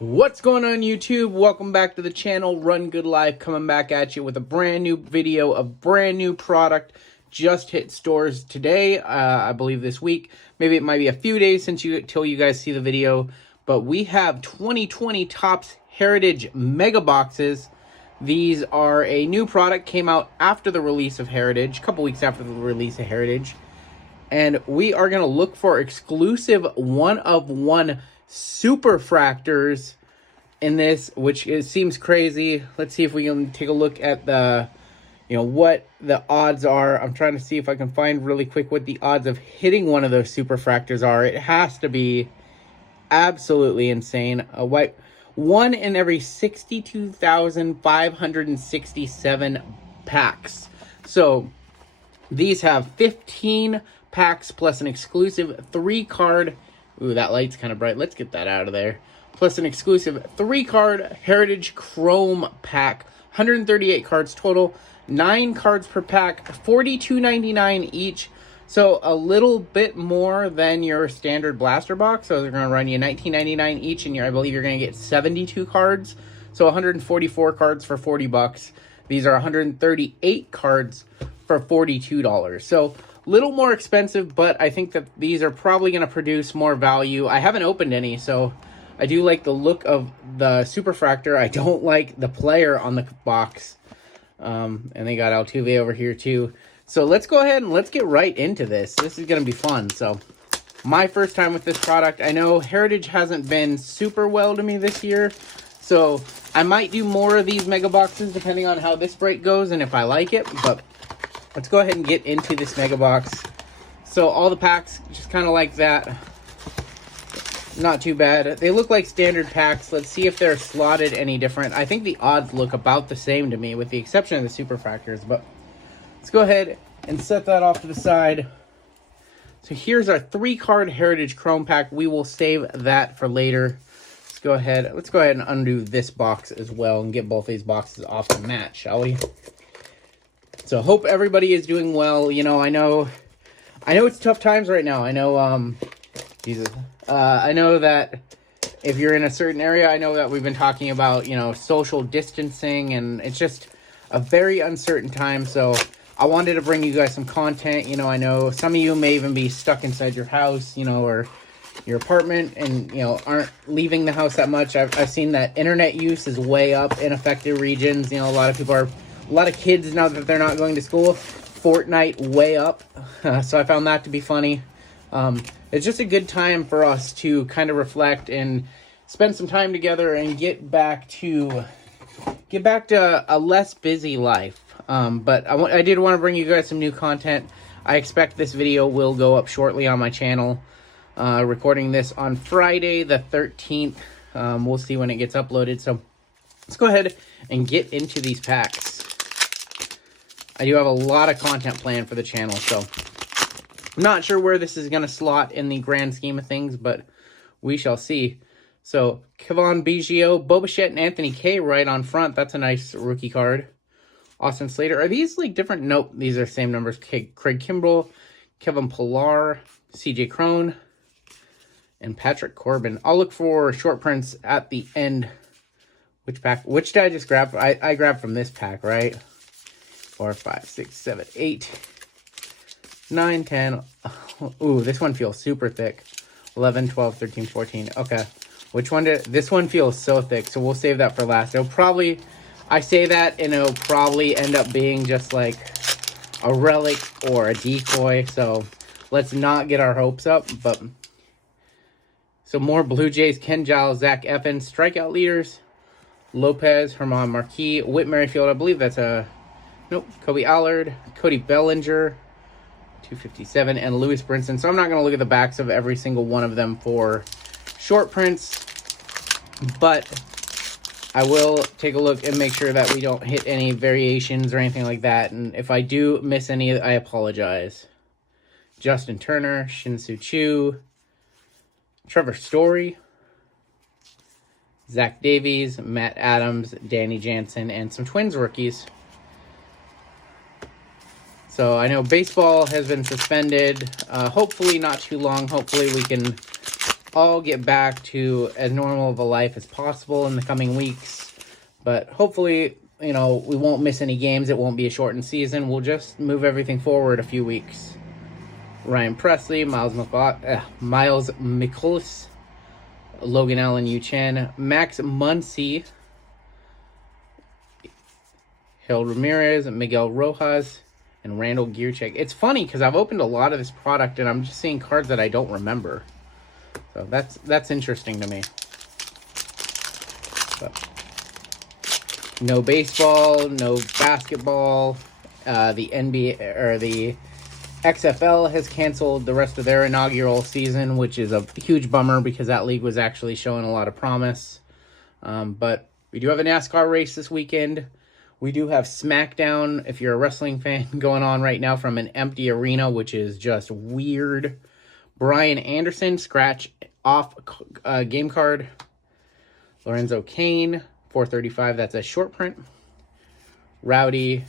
What's going on YouTube? Welcome back to the channel. Run Good Life coming back at you with a brand new video of brand new product. Just hit stores today, I believe this week. Maybe it might be a few days till you guys see the video. But we have 2020 Topps Heritage Mega Boxes. These are a new product, came out after the release of Heritage, a couple weeks after the release of Heritage. And we are going to look for exclusive one-of-one superfractors in this, which seems crazy. Let's see if we can take a look at the, what the odds are. I'm trying to see if I can find really quick what the odds of hitting one of those superfractors are. It has to be absolutely insane. One in every 62,567 packs. So these have 15 packs plus an exclusive 3-card. Ooh, that light's kind of bright. Let's get that out of there. Plus an exclusive 3-card Heritage Chrome pack. 138 cards total. 9 cards per pack. $42.99 each. So a little bit more than your standard blaster box. So they're going to run you $19.99 each, and I believe you're going to get 72 cards. So 144 cards for $40. These are 138 cards for $42. So little more expensive, but I think that these are probably going to produce more value. I haven't opened any, so I do like the look of the Superfractor. I don't like the player on the box. And they got Altuve over here too. So let's go ahead and let's get right into this. This is going to be fun. So my first time with this product. I know Heritage hasn't been super well to me this year, so I might do more of these mega boxes depending on how this break goes and if I like it, but let's go ahead and get into this mega box. So all the packs, just kind of like that. Not too bad. They look like standard packs. Let's see if they're slotted any different. I think the odds look about the same to me with the exception of the superfractors, but let's go ahead and set that off to the side. So here's our 3-card Heritage Chrome pack. We will save that for later. Let's go ahead and undo this box as well and get both these boxes off the mat, shall we? So hope everybody is doing well. I know it's tough times right now. I know, I know that if you're in a certain area, I know that we've been talking about, social distancing, and it's just a very uncertain time. So I wanted to bring you guys some content. I know some of you may even be stuck inside your house, or your apartment, and, aren't leaving the house that much. I've seen that internet use is way up in affected regions. A lot of kids, now that they're not going to school, Fortnite way up. So I found that to be funny. It's just a good time for us to kind of reflect and spend some time together and get back to a less busy life. But I did want to bring you guys some new content. I expect this video will go up shortly on my channel. Recording this on Friday the 13th. We'll see when it gets uploaded. So let's go ahead and get into these packs. I do have a lot of content planned for the channel, so I'm not sure where this is going to slot in the grand scheme of things, but we shall see. So, Kevon Biggio, Bo Bichette, and Anthony Kay right on front. That's a nice rookie card. Austin Slater. Are these like different? Nope, these are same numbers. Craig Kimbrell, Kevin Pillar, CJ Cron, and Patrick Corbin. I'll look for short prints at the end. Which pack? Which did I just grab? I grabbed from this pack, right? 4, 5, 6, 7, 8, 9, 10. Ooh, this one feels super thick. 11, 12, 13, 14. Okay. Which one did... This one feels so thick, so we'll save that for last. It'll probably... I say that, and it'll probably end up being just like a relic or a decoy, so let's not get our hopes up, but... So more Blue Jays, Ken Giles, Zach Eflin, strikeout leaders, Lopez, Herman Marquis, Whit Merrifield, I believe that's a... Nope, Kobe Allard, Cody Bellinger, 257, and Lewis Brinson. So I'm not going to look at the backs of every single one of them for short prints, but I will take a look and make sure that we don't hit any variations or anything like that. And if I do miss any, I apologize. Justin Turner, Shin-Soo Choo, Trevor Story, Zach Davies, Matt Adams, Danny Jansen, and some Twins rookies. So I know baseball has been suspended, hopefully not too long. Hopefully we can all get back to as normal of a life as possible in the coming weeks. But hopefully, we won't miss any games. It won't be a shortened season. We'll just move everything forward a few weeks. Ryan Presley, Miles Mikolas, Logan Allen Yu-Chen, Max Muncy, Harold Ramirez, Miguel Rojas, and Randall Giercheck. It's funny because I've opened a lot of this product and I'm just seeing cards that I don't remember. So that's interesting to me. But no baseball, no basketball. The NBA or the XFL has canceled the rest of their inaugural season, which is a huge bummer because that league was actually showing a lot of promise. But we do have a NASCAR race this weekend. We do have SmackDown, if you're a wrestling fan, going on right now from an empty arena, which is just weird. Brian Anderson, scratch off game card. Lorenzo Kane, 435, that's a short print. Rowdy,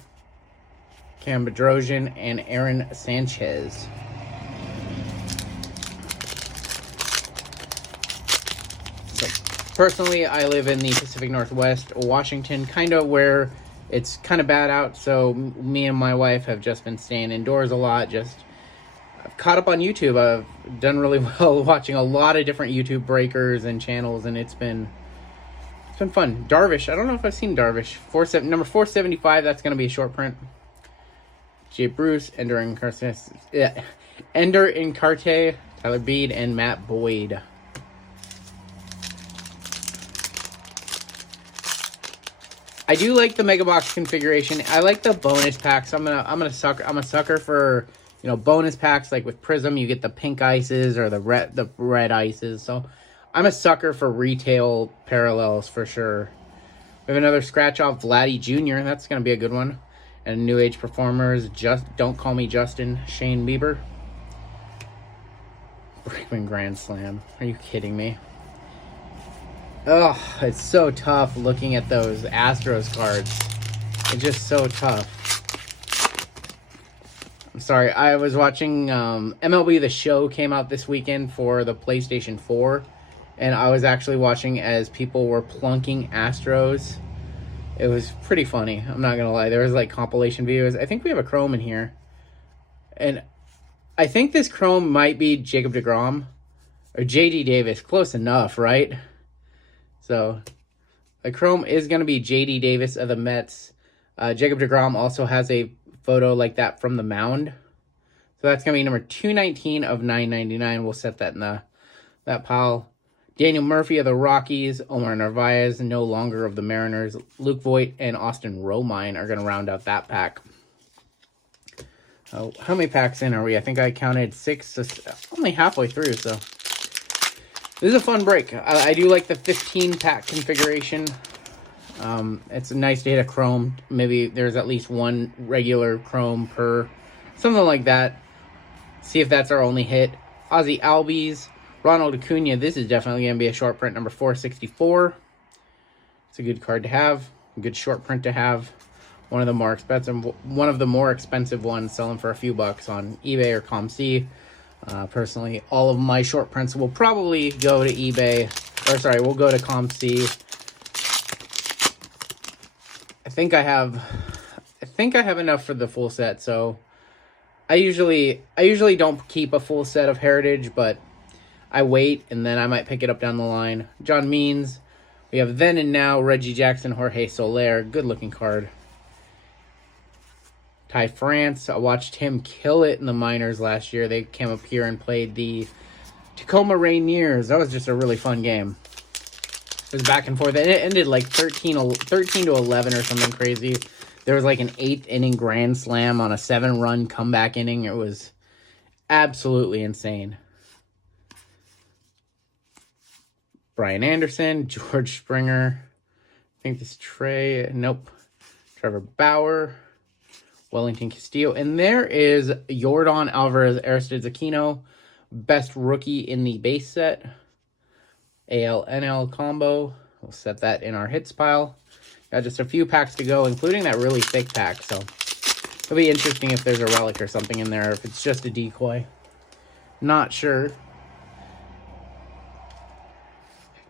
Cam Bedrosian, and Aaron Sanchez. So, personally, I live in the Pacific Northwest, Washington, kind of where it's kind of bad out, so me and my wife have just been staying indoors a lot. I've caught up on YouTube. I've done really well watching a lot of different YouTube breakers and channels, and it's been fun. Darvish, I don't know if I've seen Darvish. Number 475, that's going to be a short print. Jay Bruce, Ender Incarte, Tyler Beede, and Matt Boyd. I do like the mega box configuration. I like the bonus packs. I'm a sucker for bonus packs, like with Prism. You get the pink ices or the red ices. So I'm a sucker for retail parallels for sure. We have another scratch off Vladdy Jr. That's gonna be a good one. And New Age Performers, just Don't Call Me Justin, Shane Bieber. Brickman Grand Slam. Are you kidding me? Oh, it's so tough looking at those Astros cards. It's just so tough. I'm sorry, I was watching MLB The Show came out this weekend for the PlayStation 4. And I was actually watching as people were plunking Astros. It was pretty funny. I'm not going to lie. There was like compilation videos. I think we have a Chrome in here. And I think this Chrome might be Jacob deGrom or JD Davis. Close enough, right? So the Chrome is going to be JD Davis of the Mets. Jacob deGrom also has a photo like that from the mound. So that's going to be number 219 of 999. We'll set that in that pile. Daniel Murphy of the Rockies, Omar Narvaez, no longer of the Mariners, Luke Voit, and Austin Romine are going to round out that pack. Oh, how many packs in are we? I think I counted 6, so only halfway through, so this is a fun break. I do like the 15-pack configuration. It's nice to hit a Chrome. Maybe there's at least one regular Chrome per, something like that. See if that's our only hit. Ozzy Albies. Ronald Acuna, this is definitely going to be a short print, number 464. It's a good card to have, a good short print to have. One of the more expensive ones, selling for a few bucks on eBay or ComC. Personally, all of my short prints will probably go to eBay, we'll go to ComC. I think I have enough for the full set, so I usually don't keep a full set of Heritage, but I wait, and then I might pick it up down the line. John Means. We have Then and Now, Reggie Jackson, Jorge Soler. Good-looking card. Ty France. I watched him kill it in the minors last year. They came up here and played the Tacoma Rainiers. That was just a really fun game. It was back and forth. And it ended like 13 to 11 or something crazy. There was like an 8th-inning grand slam on a 7-run comeback inning. It was absolutely insane. Brian Anderson, George Springer, I think this Trevor Bauer, Wellington Castillo, and there is Yordan Alvarez, Aristides Aquino, best rookie in the base set, AL-NL combo. We'll set that in our hits pile. Got just a few packs to go, including that really thick pack, so it'll be interesting if there's a relic or something in there, if it's just a decoy. Not sure.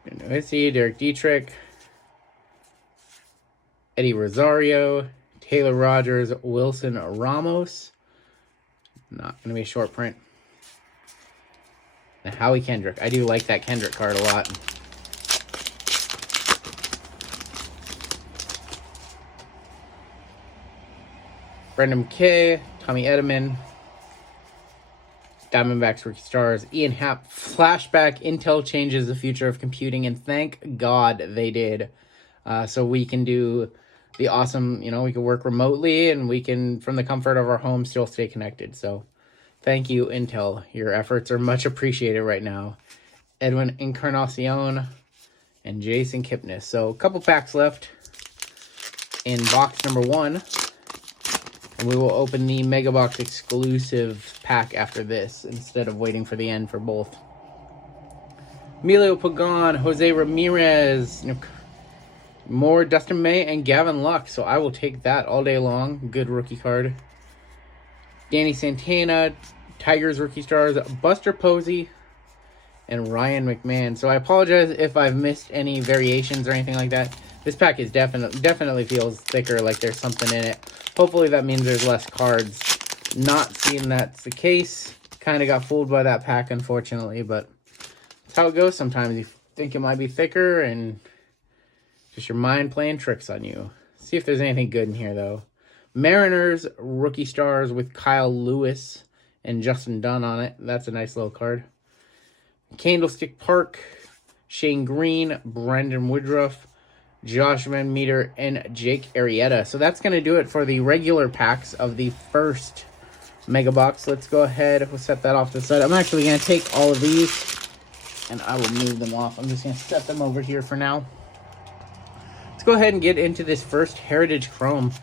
Nowitzki, Derek Dietrich, Eddie Rosario, Taylor Rogers, Wilson Ramos. Not going to be a short print. And Howie Kendrick. I do like that Kendrick card a lot. Brendan McKay, Tommy Edelman, Diamondbacks Rookie Stars, Ian Happ, Flashback, Intel changes the future of computing, and thank God they did. So we can do the awesome, we can work remotely, and we can, from the comfort of our home, still stay connected. So thank you, Intel. Your efforts are much appreciated right now. Edwin Encarnacion and Jason Kipnis. So a couple packs left in box number 1. And we will open the Mega Box exclusive pack after this, instead of waiting for the end for both. Emilio Pagan, Jose Ramirez, more Dustin May, and Gavin Lux. So I will take that all day long. Good rookie card. Danny Santana, Tigers Rookie Stars, Buster Posey, and Ryan McMahon. So I apologize if I've missed any variations or anything like that. This pack is definitely feels thicker, like there's something in it. Hopefully that means there's less cards. Not seeing that's the case. Kind of got fooled by that pack, unfortunately, but that's how it goes sometimes. You think it might be thicker, and just your mind playing tricks on you. See if there's anything good in here, though. Mariners Rookie Stars with Kyle Lewis and Justin Dunn on it. That's a nice little card. Candlestick Park, Shane Green, Brendan Woodruff, Josh Van Meter, and Jake Arrieta. So that's going to do it for the regular packs of the first Mega Box. Let's go ahead. We'll set that off to the side. I'm actually going to take all of these, and I will move them off. I'm just going to set them over here for now. Let's go ahead and get into this first Heritage Chrome.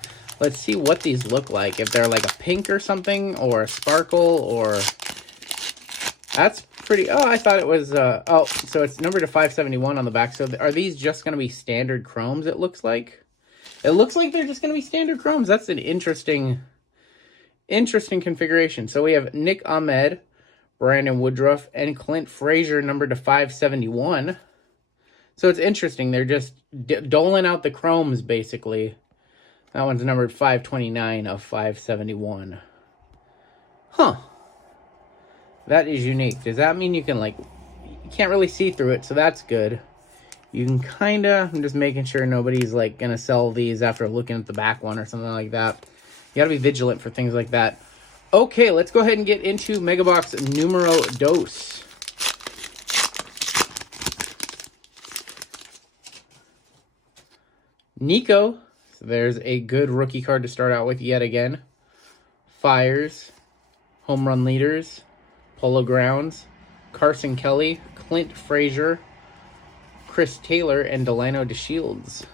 Let's see what these look like. If they're like a pink or something, or a sparkle, or... That's pretty... Oh, I thought it was... so it's numbered to 571 on the back. So are these just going to be standard chromes, it looks like? It looks like they're just going to be standard chromes. That's an interesting configuration. So we have Nick Ahmed, Brandon Woodruff, and Clint Frazier numbered to 571. So it's interesting. They're just doling out the chromes, basically. That one's numbered 529 of 571. Huh. That is unique. Does that mean you can, you can't really see through it, so that's good. You can kind of, I'm just making sure nobody's, going to sell these after looking at the back one or something like that. You got to be vigilant for things like that. Okay, let's go ahead and get into Mega Box Numero Dos. Nico. So there's a good rookie card to start out with yet again. Fires. Home run leaders. Polo Grounds, Carson Kelly, Clint Frazier, Chris Taylor, and Delano DeShields.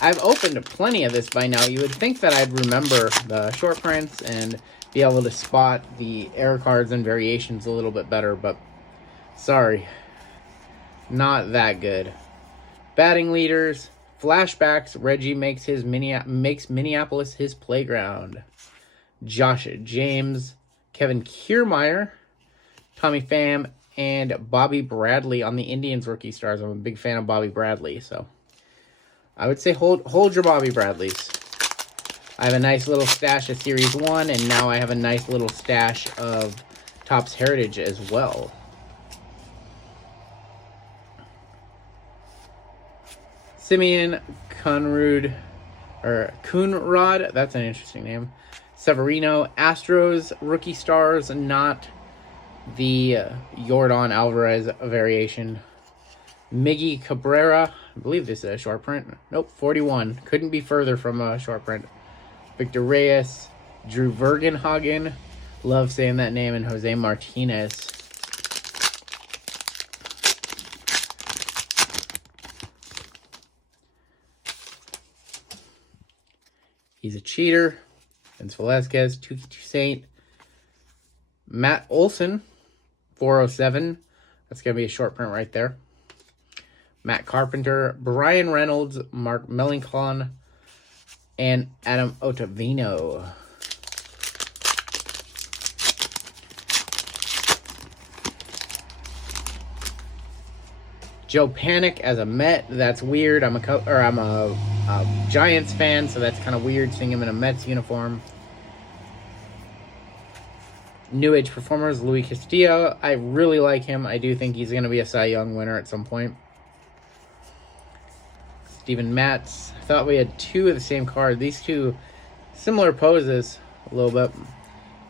I've opened plenty of this by now. You would think that I'd remember the short prints and be able to spot the error cards and variations a little bit better, but sorry, not that good. Batting leaders, flashbacks. Reggie makes Minneapolis his playground. Josh James, Kevin Kiermaier, Tommy Pham, and Bobby Bradley on the Indians Rookie Stars. I'm a big fan of Bobby Bradley, so I would say hold your Bobby Bradleys. I have a nice little stash of Series 1, and now I have a nice little stash of Topps Heritage as well. Simeon Coonrod, that's an interesting name. Severino, Astros Rookie Stars, not the Yordan Alvarez variation. Miggy Cabrera, I believe this is a short print. Nope, 41. Couldn't be further from a short print. Victor Reyes, Drew Vergenhagen, love saying that name, and Jose Martinez. He's a cheater. Vince Velasquez, Tuki Toussaint, Matt Olson, 407. That's going to be a short print right there. Matt Carpenter, Brian Reynolds, Mark Melancon, and Adam Ottavino. Joe Panic as a Met. That's weird. I'm a Giants fan, so that's kind of weird seeing him in a Mets uniform. New Age Performers, Luis Castillo. I really like him. I do think he's going to be a Cy Young winner at some point. Steven Matz. I thought we had two of the same card. These two similar poses a little bit.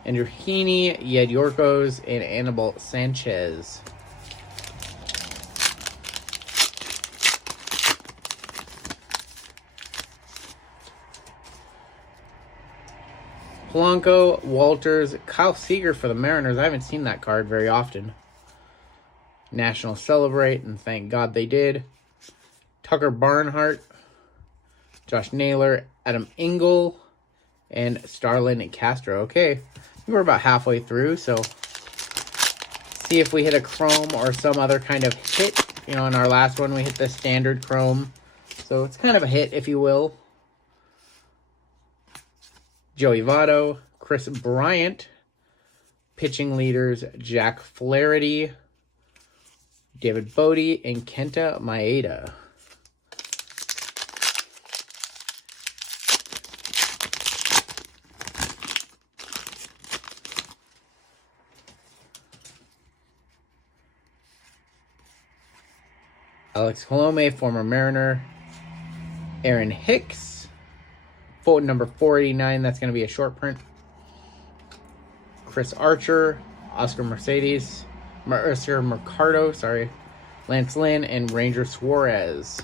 Andrew Heaney, Yed Yorkos, and Anibal Sanchez. Polanco, Walters, Kyle Seager for the Mariners. I haven't seen that card very often. National Celebrate, and thank God they did. Tucker Barnhart, Josh Naylor, Adam Engel, and Starlin Castro. Okay, we're about halfway through, so see if we hit a chrome or some other kind of hit. You know, in our last one, we hit the standard chrome, so it's kind of a hit, if you will. Joey Votto, Chris Bryant, pitching leaders Jack Flaherty, David Bodie, and Kenta Maeda. Alex Colome, former Mariner. Aaron Hicks, photo number 489. That's going to be a short print. Chris Archer, Oscar Mercado, Lance Lynn, and Ranger Suarez.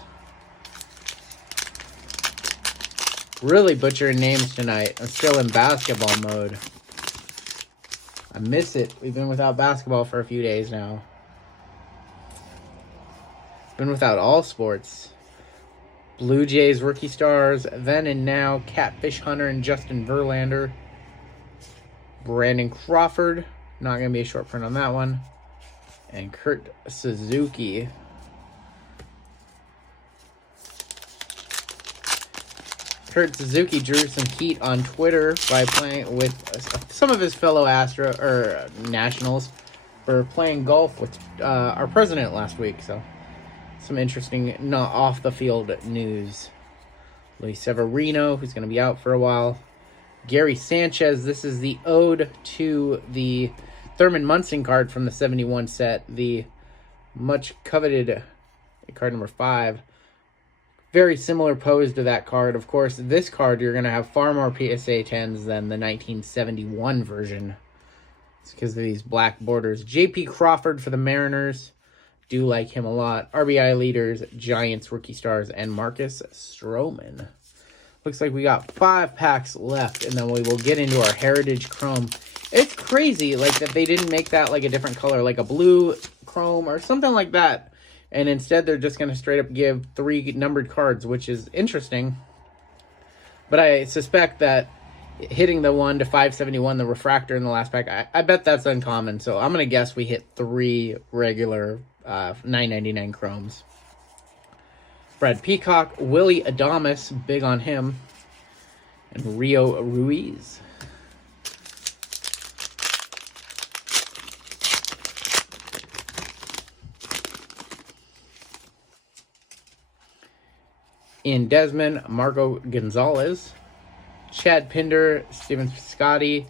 Really butchering names tonight. I'm still in basketball mode. I miss it. We've been without basketball for a few days now. Been without all sports. Blue Jays rookie stars, then and now, Catfish Hunter and Justin Verlander. Brandon Crawford, not going to be a short print on that one. And Kurt Suzuki. Kurt Suzuki drew some heat on Twitter by playing with some of his fellow Nationals for playing golf with our president last week, so some interesting, not off the field news. Luis Severino, who's going to be out for a while. Gary Sanchez, this is the ode to the Thurman Munson card from the 71 set. The much coveted card number 5. Very similar pose to that card. Of course, this card, you're going to have far more PSA 10s than the 1971 version. It's because of these black borders. J.P. Crawford for the Mariners. Do like him a lot. RBI leaders, Giants rookie stars, and Marcus Stroman. Looks like we got 5 packs left, and then we will get into our Heritage Chrome. It's crazy, like, that they didn't make that, like, a different color, like a blue chrome or something like that. And instead, they're just going to straight up give 3 numbered cards, which is interesting. But I suspect that hitting the 1 to 571, the refractor in the last pack, I bet that's uncommon. So I'm going to guess we hit 3 regular $9.99 chromes. Brad Peacock, Willie Adames, big on him, and Rio Ruiz. Ian Desmond, Marco Gonzalez, Chad Pinder, Steven Piscotty.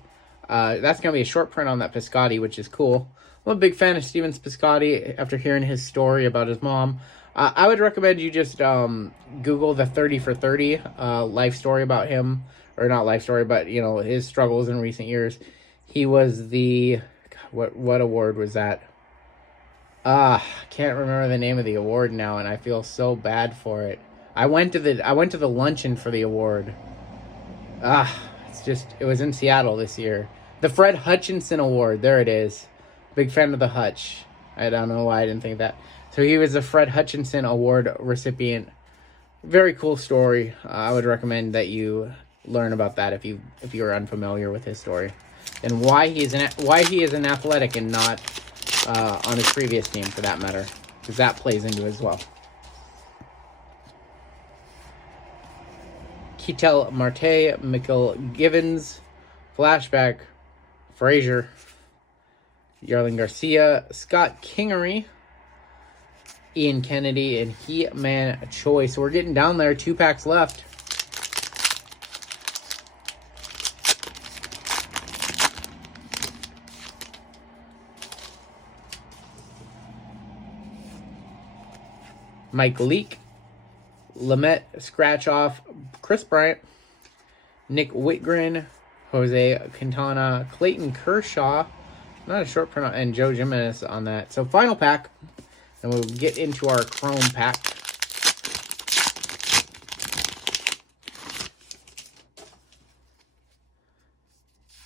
That's going to be a short print on that Piscotty, which is cool. I'm a big fan of Steven Piscotty after hearing his story about his mom. I would recommend you just Google the 30 for 30 life story about him. Or not life story, but, you know, his struggles in recent years. He was the... What award was that? Can't remember the name of the award now, and I feel so bad for it. I went to the luncheon for the award. It was in Seattle this year. The Fred Hutchinson Award. There it is. Big fan of the Hutch. I don't know why I didn't think of that. So he was a Fred Hutchinson Award recipient. Very cool story. I would recommend that you learn about that if you're unfamiliar with his story, and why he is an athletic and not on his previous team, for that matter, because that plays into it as well. Ketel Marte, Mikkel Givens, Flashback, Frazier, Yarlin Garcia, Scott Kingery, Ian Kennedy, and He-Man Choi. So we're getting down there. 2 packs left. Mike Leake, Lamet Scratch Off, Chris Bryant, Nick Whitgren, Jose Quintana, Clayton Kershaw, not a short print, and Joe Jimenez on that. So final pack, and we'll get into our Chrome pack.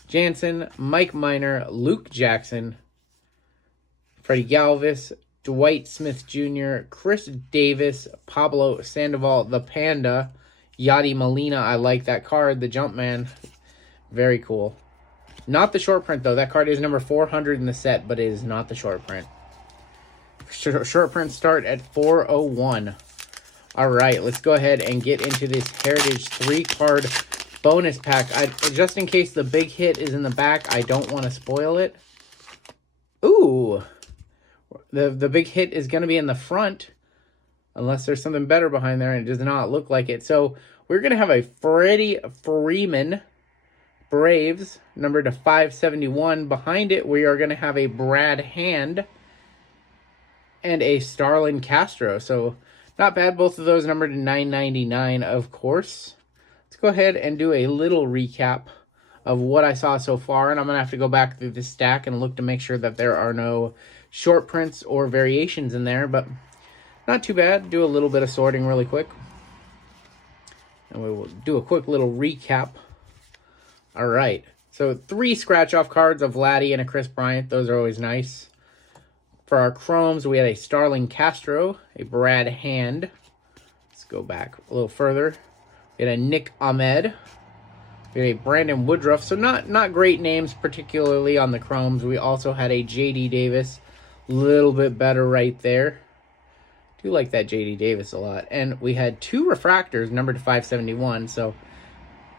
Jansen, Mike Minor, Luke Jackson, Freddie Galvis, Dwight Smith Jr., Chris Davis, Pablo Sandoval, the Panda, Yadi Molina. I like that card, the Jumpman. Very cool. Not the short print, though. That card is number 400 in the set, but it is not the short print. Short print start at 401. All right, let's go ahead and get into this Heritage 3-card bonus pack. Just in case the big hit is in the back, I don't want to spoil it. Ooh. The big hit is going to be in the front, unless there's something better behind there, and it does not look like it. So we're going to have a Freddie Freeman Braves, numbered to 571. Behind it, we are going to have a Brad Hand and a Starlin Castro. So not bad. Both of those numbered to 999, of course. Let's go ahead and do a little recap of what I saw so far, and I'm going to have to go back through the stack and look to make sure that there are no short prints or variations in there, but not too bad. Do a little bit of sorting really quick, and we will do a quick little recap. All right, so 3 scratch-off cards of Vladdy and a Chris Bryant. Those are always nice. For our Chromes, we had a Starlin Castro, a Brad Hand. Let's go back a little further. We had a Nick Ahmed. We had a Brandon Woodruff. So not great names, particularly on the Chromes. We also had a J.D. Davis. A little bit better right there. Do like that J.D. Davis a lot. And we had 2 refractors, numbered to 571. So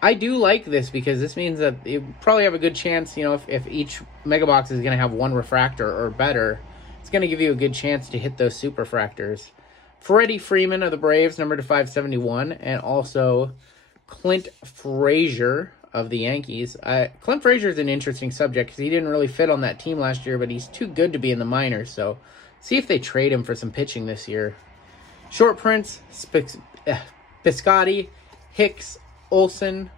I do like this because this means that you probably have a good chance, you know, if each Mega Box is going to have 1 refractor or better, it's going to give you a good chance to hit those super refractors. Freddie Freeman of the Braves, numbered to 571. And also Clint Frazier of the Yankees. Clint Frazier is an interesting subject because he didn't really fit on that team last year, but he's too good to be in the minors. So see if they trade him for some pitching this year. Short prints, Piscotty, Hicks, Olsen,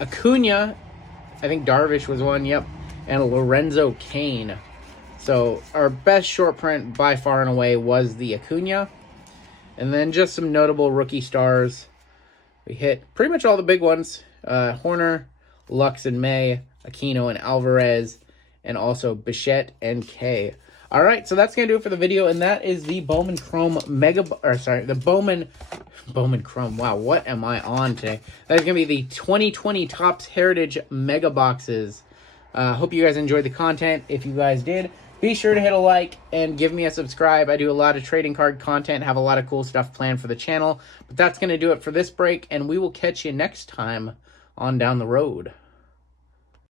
Acuna, I think Darvish was one, yep, and Lorenzo Cain. So our best short print by far and away was the Acuna. And then just some notable rookie stars. We hit pretty much all the big ones. Horner, Lux and May, Aquino and Alvarez, and also Bichette and Kay. All right, so that's going to do it for the video, and that is the Bowman Chrome the Bowman Chrome. Wow, what am I on today? That is going to be the 2020 Topps Heritage Mega Boxes. Hope you guys enjoyed the content. If you guys did, be sure to hit a like and give me a subscribe. I do a lot of trading card content, have a lot of cool stuff planned for the channel. But that's going to do it for this break, and we will catch you next time on Down the Road.